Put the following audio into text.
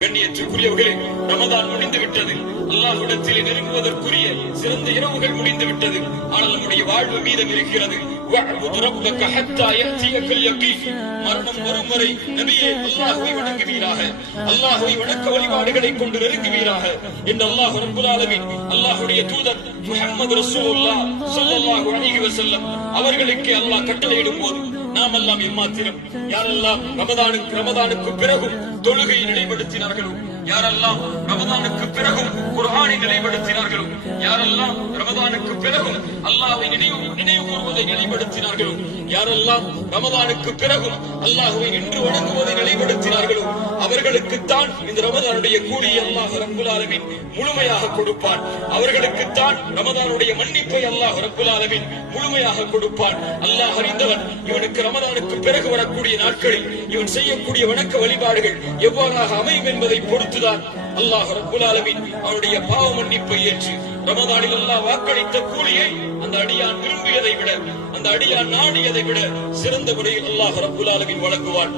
கண்ணியத்திற்குரியவர்களே, ரமதான் முடிந்து விட்டது. அல்லாஹ்விடத்திலே நெருங்குவதற்குரிய சிறந்த இரவுகள் முடிந்து விட்டது. ஆனால் நம்முடைய வாழ்வு மீதம் இருக்கிறது. மரணம் வரும் வரை நபியே அல்லாஹ்வை வணங்குவீராக, அல்லாஹ்வை வணக்க வழிபாடுகளை கொண்டு நெருங்குவீராக என்று அல்லாஹ் ரப்பல் ஆலமீன் அல்லாஹ்வுடைய தூதர் முஹம்மது ரசூலுல்லாஹ் ஸல்லல்லாஹு அலைஹி வஸல்லம் அவர்களுக்கு அல்லாஹ் கட்டளையிடும் போது நாம் எல்லாம் எம்மாத்திரம் யாரெல்லாம் ரமதானுக்கு பிறகும் தொழுகையை நிலைப்படுத்தினார்களோ, யாரெல்லாம் ரமதானுக்கு பிறகும் குர்ஆனை நிலைப்படுத்தினார்களோ, யாரெல்லாம் ரமதானுக்கு பிறகும் அல்லாஹ்வை நினைவு கூறுவதை நிலைப்படுத்தினார்களோ, யாரெல்லாம் ரமதானுக்கு பிறகும் அல்லாஹ்வை நின்று வணங்குவதை நிலைப்படுத்தினார்களோ, அவர்களுக்குத்தான் இந்த ரமதானுடைய கூலியை அல்லாஹ் ரப்பல் ஆலமீன் முழுமையாக கொடுப்பான். அவர்களுக்குத்தான் ரமதானுடைய மன்னிப்பை அல்லாஹ் ரப்பல் ஆலமீன் முழுமையாக கொடுப்பான். அல்லாஹ் அறிந்தவன். இவனுக்கு ரமதானுக்கு பிறகு வரக்கூடிய நாட்களில் இவன் செய்யக்கூடிய வணக்க வழிபாடுகள் எவ்வாறாக அமையும் என்பதை பொறுத்துதான் அல்லாஹ் ரப்பல் ஆலமீன் அவனுடைய பாவ மன்னிப்பை ஏற்று ரமதானில் அல்லாஹ் வாக்களித்த கூலியை அந்த அடியான் விரும்பியதை விட, அந்த அடியான் நாடியதை விட சிறந்த முறையில் அல்லாஹ் ரப்பல் ஆலமீன் வழங்குவான்.